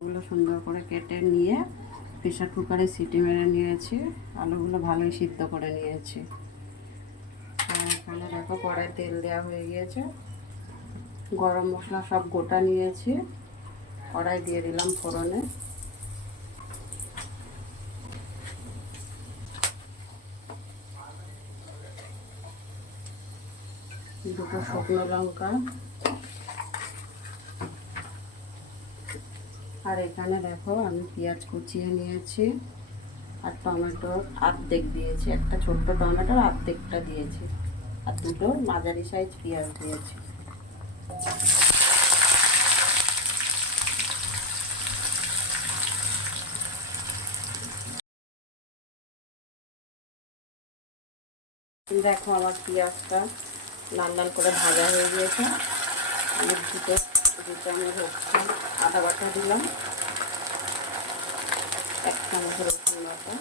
এগুলো সুন্দর করে কেটে নিয়ে প্রেসার কুকারে সিটি মেরে নিয়েছি। আলুগুলো ভালোই সিদ্ধ করে নিয়েছি। আর এখানে দেখো কড়াই তেল দেওয়া হয়ে গিয়েছে। গরম মশলা সব গোটা নিয়েছি, কড়াই দিয়ে দিলাম ফোড়নে। দুটো শুকনো লঙ্কা, আর এখানে দেখো আমি পেঁয়াজ কুচিয়ে নিয়েছি আর টমেটোর অর্ধেক দিয়েছি, একটা ছোট্ট টমেটোর অর্ধেকটা দিয়েছি আর দুটো মাঝারি সাইজ পেঁয়াজ দিয়েছি। দেখো আমার পেঁয়াজটা লাল লাল করে ভাজা হয়ে গিয়েছে। আমি দুটো চামচ হচ্ছে আদা বাটা দিলাম, 1 চামচ রসুন বাটা,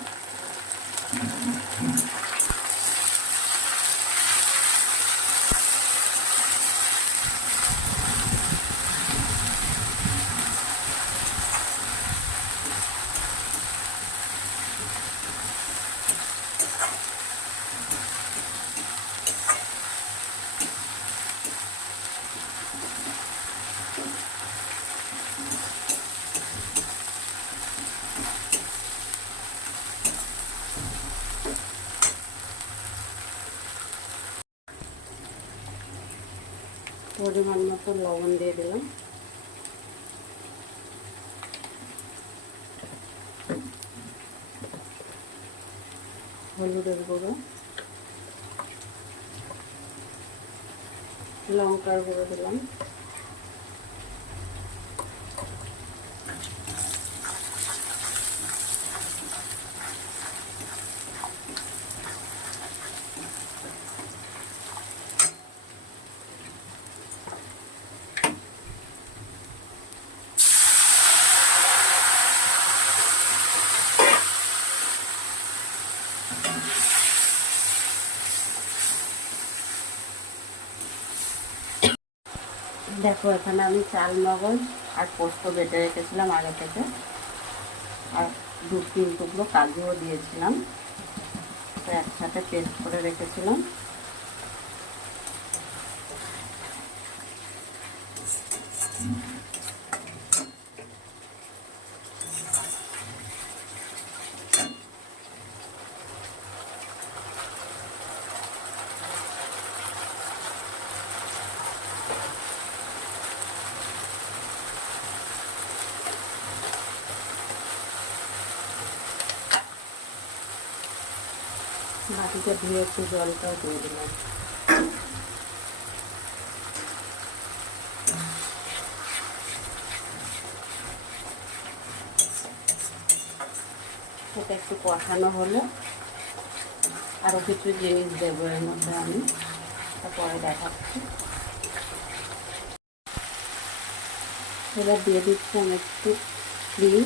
পরিমাণ মতো লবণ দিয়ে দিলাম, হলুদের গুঁড়ো, লঙ্কার গুঁড়ো দিলাম, দেখো এখানে আমি চাল মগজ আর পোস্ত বেটে রেখেছিলাম আগে থেকে, আর 2-3 টুকরো কাজুও দিয়েছিলাম, তো একসাথে পেস্ট করে রেখেছিলাম। বাটিতে ধুয়ে একটু জলটাও দিয়ে দিলাম। এটা একটু কষানো হলে আরও কিছু জিনিস দেবো এর মধ্যে, আমি তারপরে দেখাচ্ছি। এবার দিয়ে দিচ্ছি আমি একটু ক্রিম,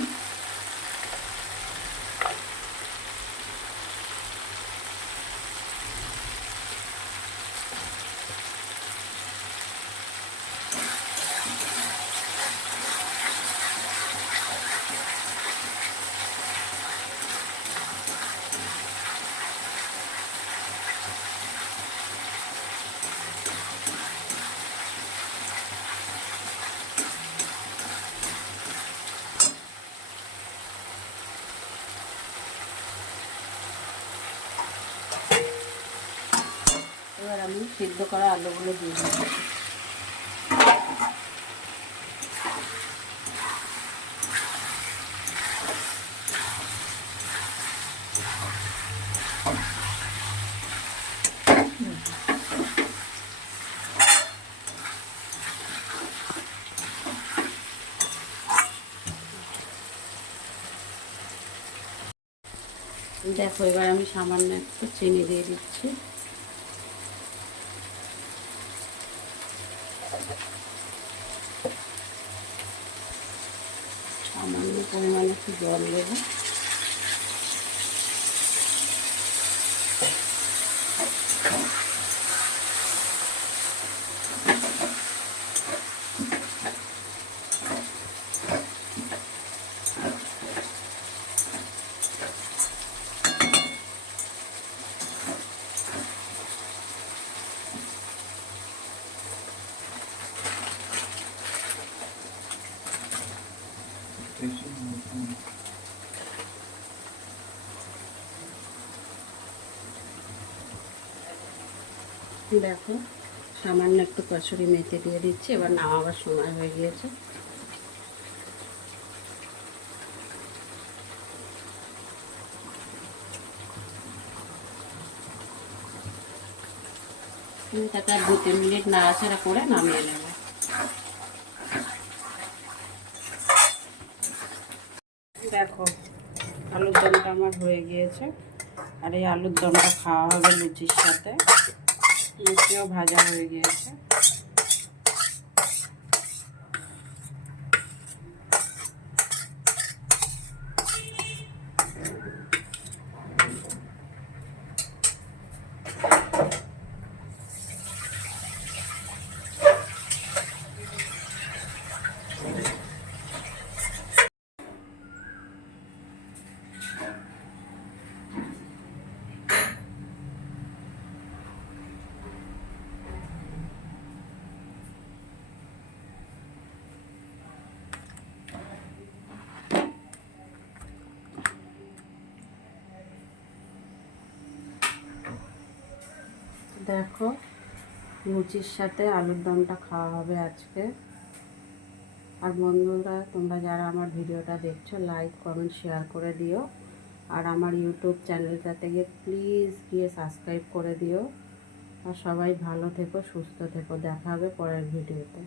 এবার আমি সিদ্ধ করা আলুগুলো দিয়ে দিচ্ছি। দেখো এবার আমি সামান্য একটু চিনি দিয়ে দিচ্ছি। সামান্য পরিমাণে একটু জল দেবো। দেখো সামান্য একটু কসুরি মেথি দিয়ে দিচ্ছি, এবার নামাবার সময় হয়ে গিয়েছে। তাকে 2-3 মিনিট নাড়াচাড়া করে নামিয়ে নেবে। দেখো আলুর দমটা আমার হয়ে গিয়েছে, আর এই আলুর দমটা খাওয়া হবে লুচির সাথে। লুচিও ভাজা হয়ে গিয়েছে। দেখো লুচির সাথে আলুর দমটা খাওয়া হবে আজকে। আর বন্ধুরা, তোমরা যারা আমার ভিডিওটা দেখছো লাইক কমেন্ট শেয়ার করে দিও, আর আমার ইউটিউব চ্যানেলটাতে গিয়ে প্লিজ গিয়ে সাবস্ক্রাইব করে দিও। আর সবাই ভালো থেকো, সুস্থ থেকো, দেখা হবে পরের ভিডিওতে।